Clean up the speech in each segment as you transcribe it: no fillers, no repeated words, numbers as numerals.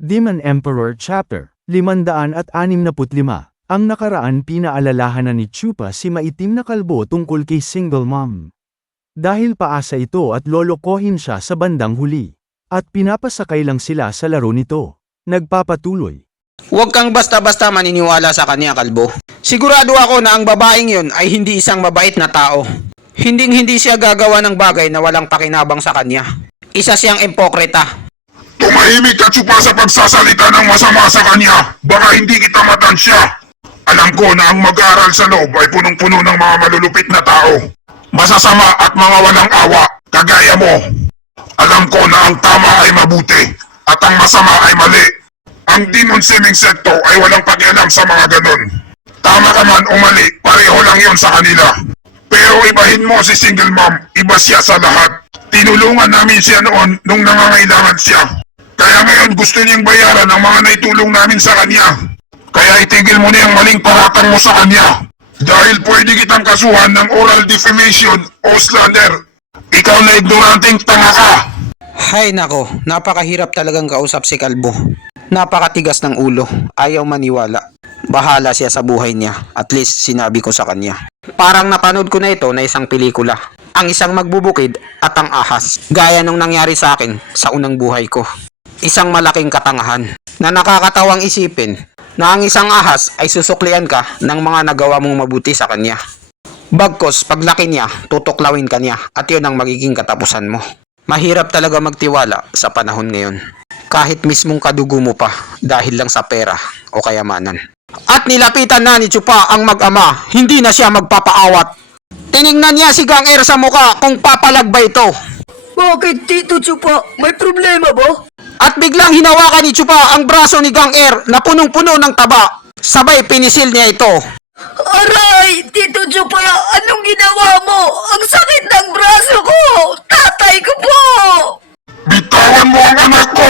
Demon Emperor Chapter 565. Ang nakaraan pinaalalahanan ni Chupa si maitim na kalbo tungkol kay single mom. Dahil paasa ito at lolokohin siya sa bandang huli. At pinapasakay lang sila sa laro nito. Nagpapatuloy. Huwag kang basta-basta maniniwala sa kanya, kalbo. Sigurado ako na ang babaeng yun ay hindi isang mabait na tao. Hinding-hindi siya gagawa ng bagay na walang pakinabang sa kanya. Isa siyang impokreta. Tumahimik ka, Chupa, sa pagsasalita ng masama sa kanya. Baka hindi kita matansya. Alam ko na ang mag-aaral sa loob ay punong-puno ng mga malulupit na tao. Masasama at mga walang awa, kagaya mo. Alam ko na ang tama ay mabuti at ang masama ay mali. Ang demon swimming secto ay walang pakialam sa mga ganon. Tama ka man o mali, pareho lang yon sa kanila. Pero ibahin mo si single mom, iba siya sa lahat. Tinulungan namin siya noon nung nangangailangan siya. Kaya ngayon gusto niyang bayaran ang mga naitulong namin sa kanya. Kaya itigil mo na yung maling paratang mo sa kanya. Dahil pwede kitang kasuhan ng oral defamation o slander. Ikaw na ignoranteng tanga ka. Hay nako, napakahirap talagang kausap si kalbo. Napakatigas ng ulo, ayaw maniwala. Bahala siya sa buhay niya, at least sinabi ko sa kanya. Parang napanood ko na ito na isang pelikula. Ang isang magbubukid at ang ahas. Gaya nung nangyari sa akin sa unang buhay ko. Isang malaking katangahan na nakakatawang isipin na ang isang ahas ay susuklian ka ng mga nagawa mong mabuti sa kanya. Bagkos paglaki niya, tutuklawin ka niya at yun ang magiging katapusan mo. Mahirap talaga magtiwala sa panahon ngayon. Kahit mismong kadugo mo pa dahil lang sa pera o kayamanan. At nilapitan na ni Chupa ang mag-ama, hindi na siya magpapaawat. Tiningnan niya si Gang Er sa muka kung papalag ba ito. Bakit, Tito Chupa? May problema ba? At biglang hinawakan ni Chupa ang braso ni Gang Er na punong-puno ng taba. Sabay pinisil niya ito. Aray! Tito Chupa, anong ginawa mo? Ang sakit ng braso ko! Tatay ko po! Bitawan mo ang anak ko!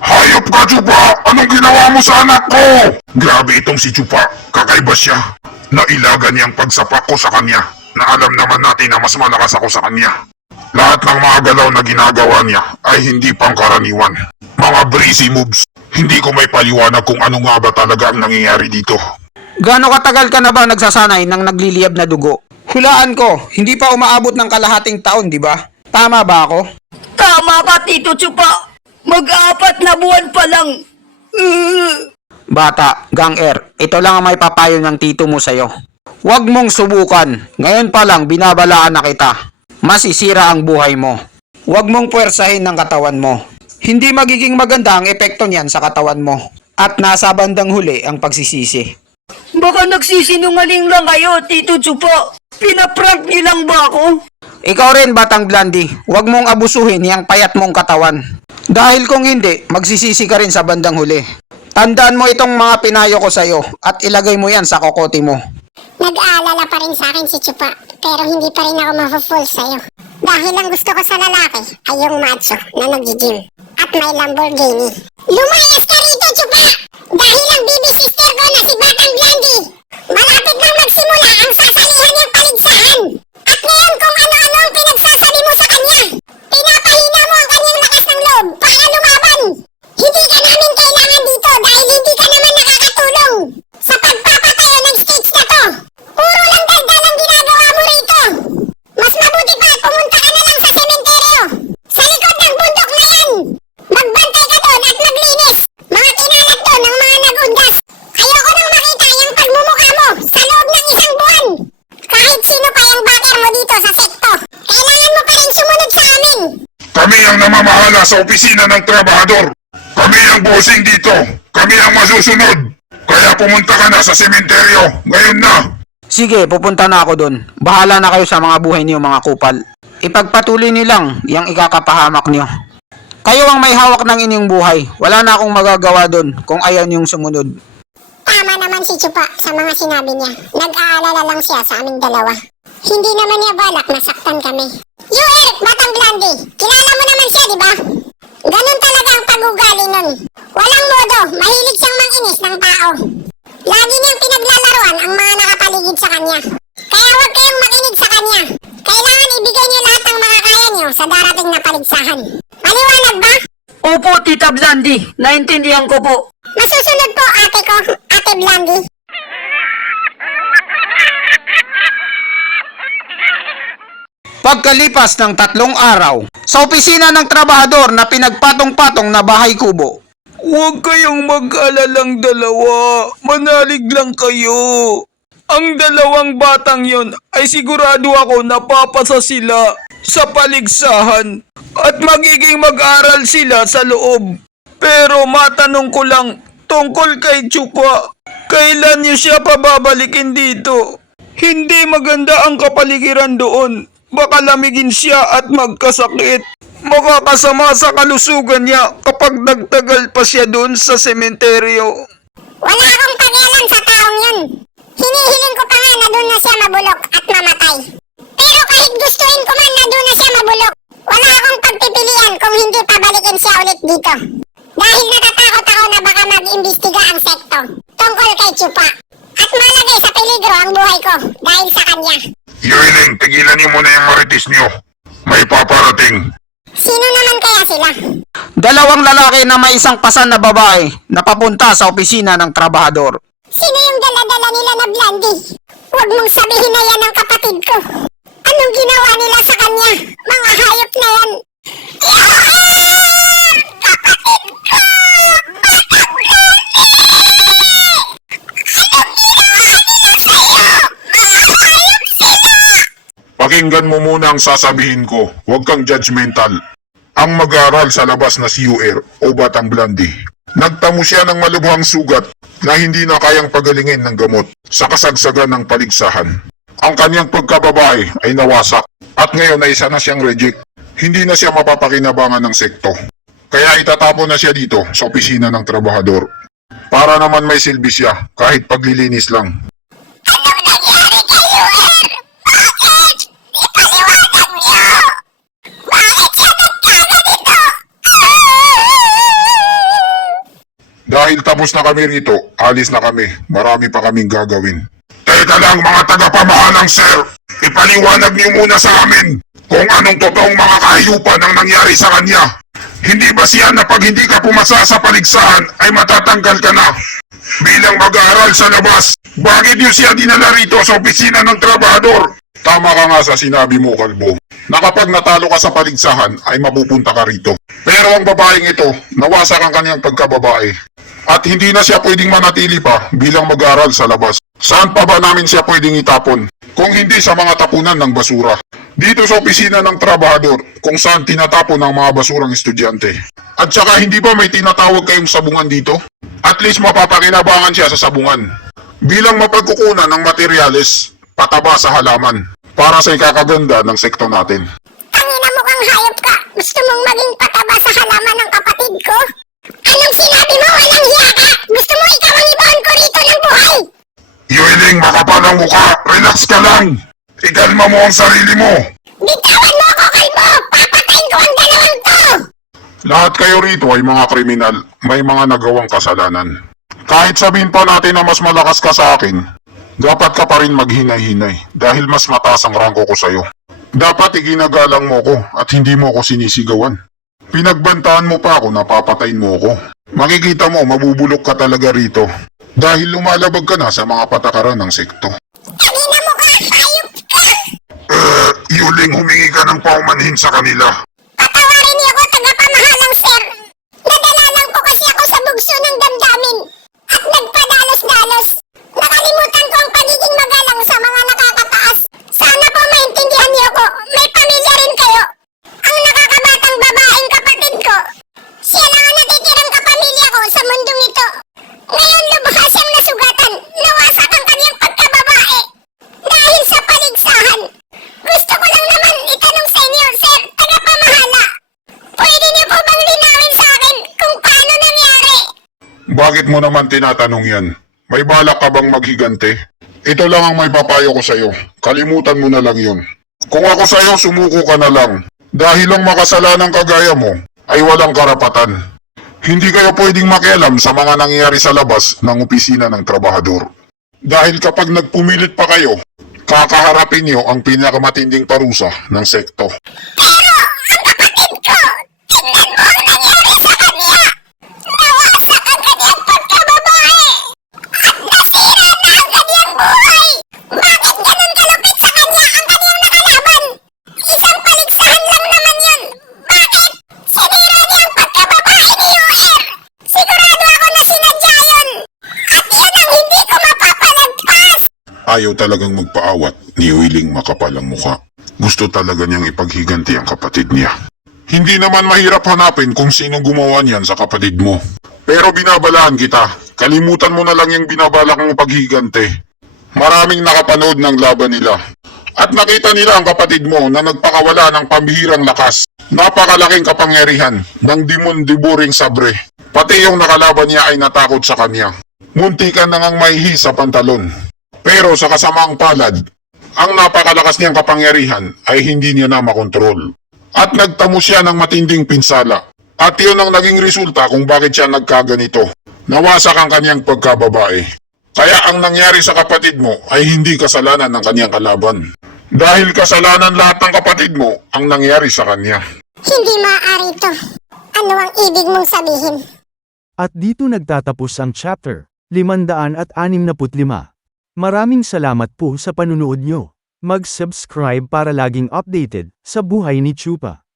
Hayop ka, Chupa! Anong ginawa mo sa anak ko? Grabe itong si Chupa. Kakaiba siya. Nailagan niyang pagsapak ko sa kanya na alam naman natin na mas malakas ako sa kanya. Lahat ng mga galaw na ginagawa niya ay hindi pangkaraniwan. Mga breezy moves. Hindi ko may paliwanag kung ano nga ba talaga ang nangyayari dito. Gaano katagal ka na ba nagsasanay ng nagliliyab na dugo? Hulaan ko, hindi pa umaabot ng kalahating taon, di ba? Tama ba ako? Tama ba, Tito Chupa? Mag-apat na buwan pa lang. Bata, Gang Er, ito lang ang may papayo ng tito mo sa'yo. Huwag mong subukan. Ngayon pa lang binabalaan na kita. Masisira ang buhay mo. Huwag mong puwersahin ng katawan mo. Hindi magiging maganda ang epekto niyan sa katawan mo. At nasa bandang huli ang pagsisisi. Baka nagsisinungaling lang kayo, Tito Chupa. Pinaprank niyo lang ba ako? Ikaw rin, Batang Blandy. Huwag mong abusuhin yung payat mong katawan. Dahil kung hindi, magsisisi ka rin sa bandang huli. Tandaan mo itong mga pinayo ko sa'yo at ilagay mo yan sa kokote mo. Nag-aalala pa rin sa akin si Chupa, pero hindi pa rin ako ma-fall sa'yo. Dahil ang gusto ko sa lalaki ay yung macho na nag-gym at may Lamborghini. Lumayas ka rito, Chupa! Dahil ang baby sister ko na si Batang Blandy, malapit nang magsimula ang sasalihan niyang paligsahan. At ngayon kung ano-ano ang pinagsasabi mo sa kanya, pinapahina mo ang kanyang lakas ng loob para lumaban. Hindi ka namin kailangan dito dahil hindi ka naman nakakatulong sa pagpapatayo ng stage na to. Puro lang daldal ang ginagawa mo rito. Mas mabuti pa pumunta ka na lang sa sementeryo. Sa likod ng bundok na yan. Magbantay ka doon at maglinis. Mga kinalat doon ng mga nagundas. Ayoko nang makita yung pagmumukha mo sa loob ng isang buwan. Kahit sino pa yung backer mo dito sa sekto, kailangan mo pa rin sumunod sa amin. Kami ang namamahala sa opisina ng trabahador. Kami ang bossing dito. Kami ang masusunod. Kaya pumunta ka na sa sementeryo. Ngayon na. Sige, pupunta na ako doon. Bahala na kayo sa mga buhay niyo, mga kupal. Ipagpatuloy niyo lang yung ikakapahamak niyo. Kayo ang may hawak ng inyong buhay. Wala na akong magagawa doon kung ayaw niyong sumunod. Tama naman si Chupa sa mga sinabi niya. Nag-aalala lang siya sa aming dalawa. Hindi naman niya balak na saktan kami. You Eric, Batang Blandy, kilala mo naman siya, di ba? Ganun talaga ang pag-ugali nun. Walang modo, mahilig siyang manginis ng tao. Lagi niyang pinaglalaruan ang mga nakapaligid sa kanya. Kaya huwag kayong makinig sa kanya. Kailangan ibigay niyo lahat ng mga kaya niyo sa darating na paligsahan. Maliwanag ba? Opo, Tita Blandy. Naintindihan ko po. Masusunod po ate ko, Ate Blandy. Pagkalipas ng 3 araw, sa opisina ng trabahador na pinagpatong-patong na bahay kubo. Huwag kayong mag-alalang dalawa, manalig lang kayo. Ang dalawang batang yon ay sigurado ako napapasa sila sa paligsahan at magiging mag-aral sila sa loob. Pero matanong ko lang tungkol kay Chupa, kailan niyo siya pababalikin dito? Hindi maganda ang kapaligiran doon. Baka lamigin siya at magkasakit. Makakasama sa kalusugan niya kapag nagtagal pa siya doon sa sementeryo. Wala akong pakialam sa taong yun. Hinihiling ko pa nga na doon na siya mabulok at mamatay. Pero kahit gustuin ko man na doon na siya mabulok, wala akong pagpipilian kung hindi pabalikin siya ulit dito. Dahil natatakot ako na baka mag-imbestiga ang sekto tungkol kay Chupa. At malagay sa peligro ang buhay ko dahil sa kanya. Yoiling, tigilan niyo muna yung marites niyo. May paparating. Sino naman kaya sila? Dalawang lalaki na may isang pasan na babae na papunta sa opisina ng trabahador. Sino yung dala-dala nila na Blandy? Huwag mong sabihin na yan ang kapatid ko. Anong ginawa nila sa kanya? Mga hayop na yan. Kapatid ko! Batang Blandy! Anong ginawa nila sa'yo? Mga hayop sila! Pakinggan mo muna ang sasabihin ko. Huwag kang judgmental. Ang mag-aaral sa labas na si UR o Batang Blandy. Nagtamo siya ng malubhang sugat na hindi na kayang pagalingin ng gamot sa kasagsagan ng paligsahan. Ang kanyang pagkababae ay nawasak at ngayon ay isa na siyang reject. Hindi na siya mapapakinabangan ng sekto. Kaya itatapon na siya dito sa opisina ng trabahador. Para naman may silbi siya kahit paglilinis lang. Anong nangyari kay UR? Bakit? Ipaliwanag niyo! Bakit siya nagkaganito? Dahil tapos na kami rito, alis na kami. Marami pa kaming gagawin. Teka lang mga tagapamahalang sir. Ipaliwanag niyo muna sa amin kung anong totoong mga kahiyupan ang nangyari sa kanya. Hindi ba siya na pag hindi ka pumasa sa paligsahan ay matatanggal ka na? Bilang mag-aaral sa labas, bakit niyo siya dinala rito sa opisina ng trabahador? Tama ka nga sa sinabi mo, Kalbo, na kapag natalo ka sa paligsahan ay mapupunta ka rito. Pero ang babaeng ito, nawasak ang kanyang pagkababae. At hindi na siya pwedeng manatili pa bilang mag-aaral sa labas. Saan pa ba namin siya pwedeng itapon? Kung hindi sa mga tapunan ng basura. Dito sa opisina ng trabahador kung saan tinatapon ang mga basurang estudyante. At saka hindi ba may tinatawag kayong sabungan dito? At least mapapakinabangan siya sa sabungan. Bilang mapagkukunan ng materyales, pataba sa halaman. Para sa ikakaganda ng sekto natin. Tangina mo kang hayop ka! Gusto mong maging pataba sa halaman ng kapatid ko? Anong sinabi mo? Walang hiya ka! Gusto mo ikaw ang ibaon ko rito ng buhay! Yoeling, makapal ang mukha. Relax ka lang. Ikalma mo ang sarili mo. Bitawan mo ako, Kalbo! Papatayin ko ang dalawang to! Lahat kayo rito ay mga kriminal. May mga nagawang kasalanan. Kahit sabihin pa natin na mas malakas ka sa akin, dapat ka pa rin maghinay-hinay dahil mas mataas ang rangko ko sa'yo. Dapat iginagalang mo ko at hindi mo ko sinisigawan. Pinagbantaan mo pa ako na papatayin mo ko. Makikita mo, mabubulok ka talaga rito. Dahil lumalabag ka na sa mga patakaran ng sekto. Tangina mo ka! Hayop ka! Yuling, humingi ka ng paumanhin sa kanila. Patawarin niyo ako, tagapamahalang sir! Nadala lang po kasi ako sa bugso ng damdamin at nagpadalos-dalos. Nakalimutan ko ang pagiging magalang sa mga nakakataas. Sana po maintindihan niyo ko. May pamilya rin kayo. Ang nakakabatang babaeng kapatid ko. Siya lang ang natitirang kapamilya ko sa mundong ito. Ngayon lubha siyang nasugatan. Nawasak ang kanyang pagkababae. Dahil sa paligsahan. Gusto ko lang naman itanong sa inyo, sir, tagapamahala. Pwede niyo po bang linawin sa akin kung paano nangyari? Bakit mo naman tinatanong yan? May balak ka bang maghigante? Ito lang ang may papayo ko sa'yo. Kalimutan mo na lang yun. Kung ako sa'yo, sumuko ka na lang. Dahil ang makasalanang kagaya mo ay walang karapatan. Hindi kayo pwedeng makialam sa mga nangyayari sa labas ng opisina ng trabahador. Dahil kapag nagpumilit pa kayo, kakaharapin niyo ang pinakamatinding parusa ng sekto. Pero, ang kapatid ko, tingnan mo ang nangyari sa Ayaw talagang magpaawat ni Willing makapal ang mukha. Gusto talaga niyang ipaghiganti ang kapatid niya. Hindi naman mahirap hanapin kung sinong gumawa niyan sa kapatid mo. Pero binabalaan kita, kalimutan mo na lang yung binabalak mong paghiganti. Maraming nakapanood ng laban nila. At nakita nila ang kapatid mo na nagpakawala ng pambihirang lakas. Napakalaking kapangyarihan ng demon-devoring sabre. Pati yung nakalaban niya ay natakot sa kanya. Munti ka nang maihi sa pantalon. Pero sa kasamaang palad, ang napakalakas niyang kapangyarihan ay hindi niya na makontrol. At nagtamo siya ng matinding pinsala. At yun ang naging resulta kung bakit siya nagkaganito. Nawasak ang kanyang pagkababae. Kaya ang nangyari sa kapatid mo ay hindi kasalanan ng kanyang kalaban. Dahil kasalanan lahat ng kapatid mo ang nangyari sa kanya. Hindi maaari ito. Ano ang ibig mong sabihin? At dito nagtatapos ang chapter 565. Maraming salamat po sa panunood nyo. Mag-subscribe para laging updated sa buhay ni Chupa.